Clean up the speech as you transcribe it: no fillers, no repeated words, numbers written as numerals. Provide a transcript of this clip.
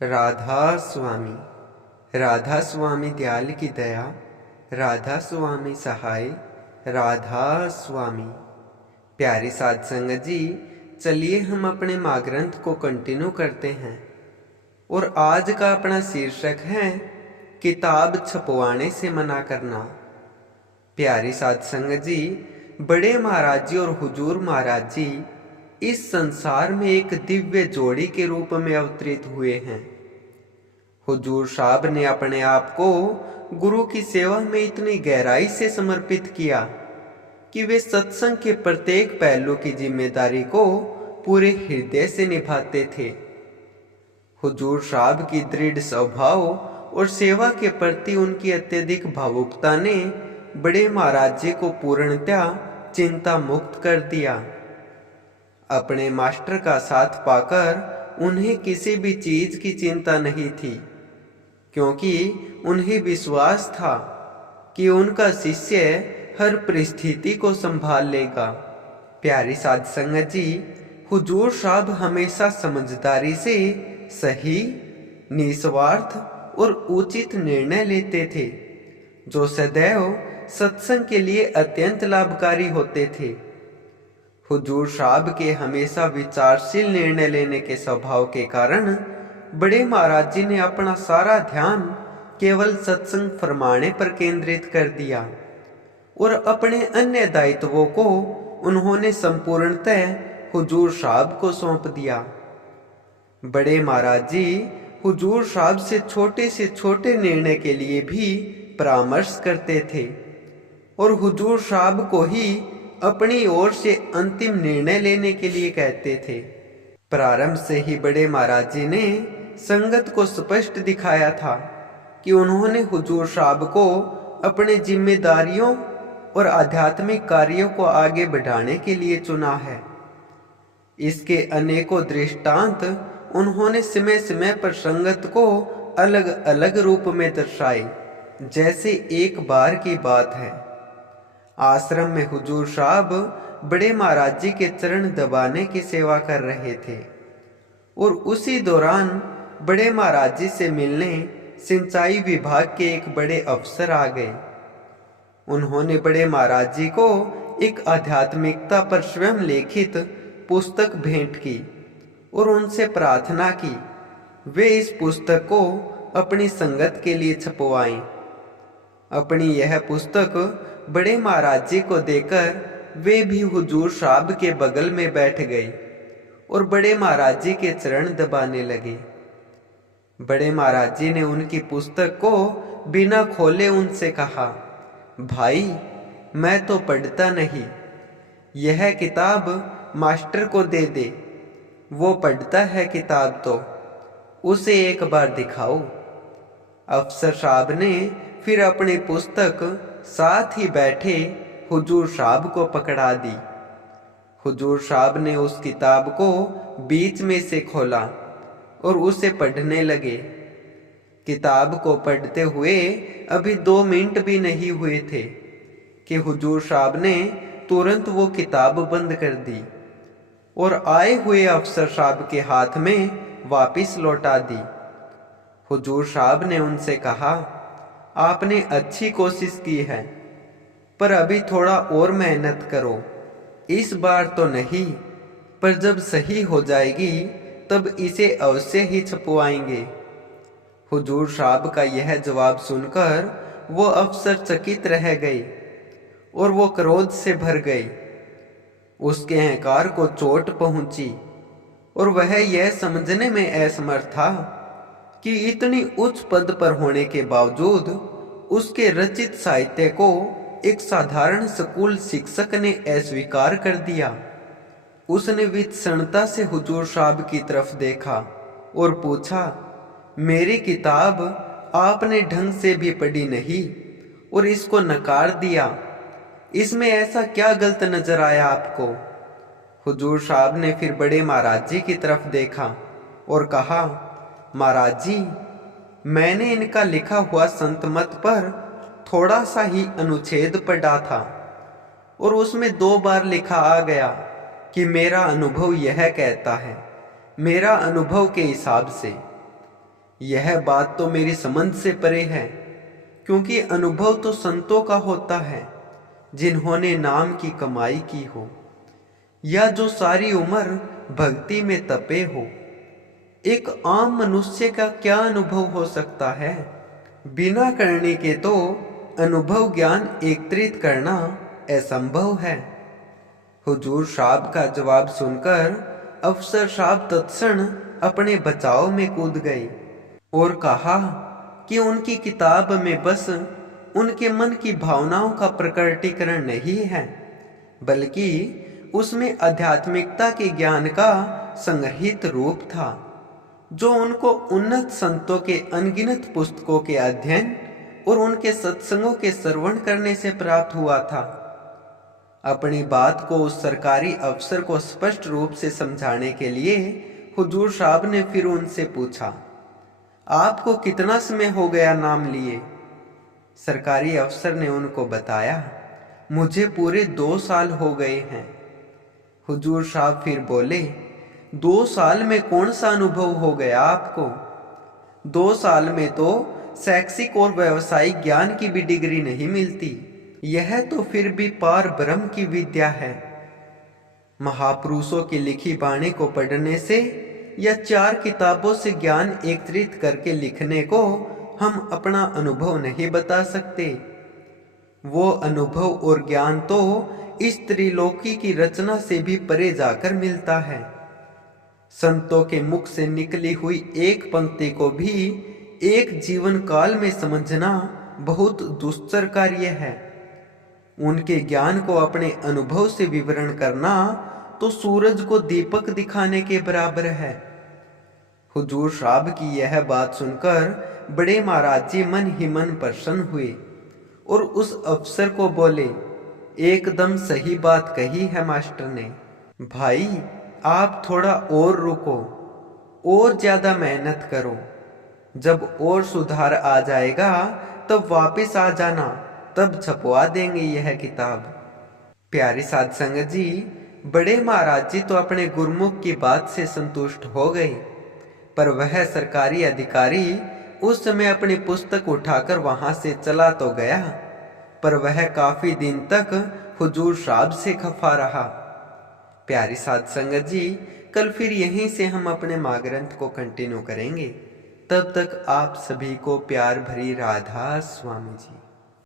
राधा स्वामी। राधा स्वामी दयाल की दया, राधा स्वामी सहाय, राधा स्वामी। प्यारी साध संगत जी, चलिए हम अपने माँ ग्रंथ को कंटिन्यू करते हैं। और आज का अपना शीर्षक है किताब छपवाने से मना करना। प्यारी साध संगत जी, बड़े महाराज जी और हुजूर महाराज जी इस संसार में एक दिव्य जोड़ी के रूप में अवतरित हुए हैं। हुजूर साहब ने अपने आप को गुरु की सेवा में इतनी गहराई से समर्पित किया कि वे सत्संग के प्रत्येक पहलू की जिम्मेदारी को पूरे हृदय से निभाते थे। हुजूर साहब की दृढ़ स्वभाव और सेवा के प्रति उनकी अत्यधिक भावुकता ने बड़े महाराज जी को पूर्णतया चिंता मुक्त कर दिया। अपने मास्टर का साथ पाकर उन्हें किसी भी चीज की चिंता नहीं थी, क्योंकि उन्हें विश्वास था कि उनका शिष्य हर परिस्थिति को संभाल लेगा। प्यारी साध संगत जी, हुजूर साहब हमेशा समझदारी से सही, निस्वार्थ और उचित निर्णय लेते थे, जो सदैव सत्संग के लिए अत्यंत लाभकारी होते थे। हुजूर साहब के हमेशा विचारशील निर्णय लेने के स्वभाव के कारण बड़े महाराज जी ने अपना सारा ध्यान केवल सत्संग फरमाने पर केंद्रित कर दिया और अपने अन्य दायित्वों को उन्होंने संपूर्णतः हुजूर साहब को सौंप दिया। बड़े महाराज जी हुजूर साहब से छोटे निर्णय के लिए भी परामर्श करते थे और हुजूर साहब को ही अपनी ओर से अंतिम निर्णय लेने के लिए कहते थे। प्रारंभ से ही बड़े महाराज जी ने संगत को स्पष्ट दिखाया था कि उन्होंने हुजूर साहब को अपने जिम्मेदारियों और आध्यात्मिक कार्यों को आगे बढ़ाने के लिए चुना है। इसके अनेकों दृष्टांत उन्होंने समय समय पर संगत को अलग अलग रूप में दर्शाए। जैसे एक बार की बात है, आश्रम में हुजूर साहब बड़े महाराज जी के चरण दबाने की सेवा कर रहे थे और उसी दौरान बड़े महाराज जी से मिलने सिंचाई विभाग के एक बड़े अफसर आ गए। उन्होंने बड़े महाराज जी को एक आध्यात्मिकता पर स्वयं लिखित पुस्तक भेंट की और उनसे प्रार्थना की वे इस पुस्तक को अपनी संगत के लिए छपवाएं। अपनी यह पुस्तक बड़े महाराज जी को देकर वे भी हुजूर साहब के बगल में बैठ गए और बड़े महाराज जी के चरण दबाने लगे। बड़े महाराज जी ने उनकी पुस्तक को बिना खोले उनसे कहा, भाई मैं तो पढ़ता नहीं, यह किताब मास्टर को दे दे, वो पढ़ता है किताब, तो उसे एक बार दिखाओ। अफसर साहब ने फिर अपनी पुस्तक साथ ही बैठे हुजूर साहब को पकड़ा दी। हुजूर साहब ने उस किताब को बीच में से खोला और उसे पढ़ने लगे। किताब को पढ़ते हुए अभी 2 मिनट भी नहीं हुए थे कि हुजूर साहब ने तुरंत वो किताब बंद कर दी और आए हुए अफसर साहब के हाथ में वापस लौटा दी। हुजूर साहब ने उनसे कहा, आपने अच्छी कोशिश की है, पर अभी थोड़ा और मेहनत करो। इस बार तो नहीं, पर जब सही हो जाएगी तब इसे अवश्य ही छपवाएंगे। हुजूर साहब का यह जवाब सुनकर वो अफसर चकित रह गए और वो क्रोध से भर गए। उसके अहंकार को चोट पहुंची और वह यह समझने में असमर्थ था कि इतनी उच्च पद पर होने के बावजूद उसके रचित साहित्य को एक साधारण स्कूल शिक्षक ने अस्वीकार कर दिया। उसने विचक्षणता से हुजूर साहब की तरफ देखा और पूछा, मेरी किताब आपने ढंग से भी पढ़ी नहीं और इसको नकार दिया, इसमें ऐसा क्या गलत नजर आया आपको? हुजूर साहब ने फिर बड़े महाराज जी की तरफ देखा और कहा, महाराज जी, मैंने इनका लिखा हुआ संत मत पर थोड़ा सा ही अनुच्छेद पढ़ा था और उसमें 2 बार लिखा आ गया कि मेरा अनुभव यह कहता है, मेरा अनुभव के हिसाब से। यह बात तो मेरी समझ से परे है, क्योंकि अनुभव तो संतों का होता है जिन्होंने नाम की कमाई की हो, या जो सारी उम्र भक्ति में तपे हो। एक आम मनुष्य का क्या अनुभव हो सकता है? बिना करने के तो अनुभव ज्ञान एकत्रित करना असंभव है। हुजूर साहब का जवाब सुनकर अफसर साहब तत्क्षण अपने बचाव में कूद गए और कहा कि उनकी किताब में बस उनके मन की भावनाओं का प्रकटीकरण नहीं है, बल्कि उसमें आध्यात्मिकता के ज्ञान का संग्रहित रूप था, जो उनको उन्नत संतों के अनगिनत पुस्तकों के अध्ययन और उनके सत्संगों के श्रवण करने से प्राप्त हुआ था। अपनी बात को उस सरकारी अफसर को स्पष्ट रूप से समझाने के लिए हुजूर साहब ने फिर उनसे पूछा, आपको कितना समय हो गया नाम लिए? सरकारी अफसर ने उनको बताया, मुझे पूरे 2 साल हो गए हैं। हुजूर साहब फिर बोले, 2 साल में कौन सा अनुभव हो गया आपको? 2 साल में तो शैक्षिक और व्यावसायिक ज्ञान की भी डिग्री नहीं मिलती। यह तो फिर भी पार ब्रह्म की विद्या है। महापुरुषों की लिखी वाणी को पढ़ने से या 4 किताबों से ज्ञान एकत्रित करके लिखने को हम अपना अनुभव नहीं बता सकते। वो अनुभव और ज्ञान तो इस त्रिलोकी की रचना से भी परे जाकर मिलता है। संतों के मुख से निकली हुई एक पंक्ति को भी एक जीवन काल में समझना बहुत दुस्तर कार्य है। उनके ज्ञान को अपने अनुभव से विवरण करना तो सूरज को दीपक दिखाने के बराबर है। हुजूर साहब की यह बात सुनकर बड़े महाराज जी मन ही मन प्रसन्न हुए और उस अफसर को बोले, एकदम सही बात कही है मास्टर ने। भाई, आप थोड़ा और रुको और ज्यादा मेहनत करो। जब और सुधार आ जाएगा तब वापस आ जाना, तब छपवा देंगे यह किताब। प्यारी साध संगत जी, बड़े महाराज जी तो अपने गुरुमुख की बात से संतुष्ट हो गए, पर वह सरकारी अधिकारी उस समय अपनी पुस्तक उठाकर वहां से चला तो गया, पर वह काफी दिन तक हुजूर साहब से खफा रहा। प्यारी साध संगत जी, कल फिर यहीं से हम अपने माँ ग्रंथ को कंटिन्यू करेंगे। तब तक आप सभी को प्यार भरी राधा स्वामी जी।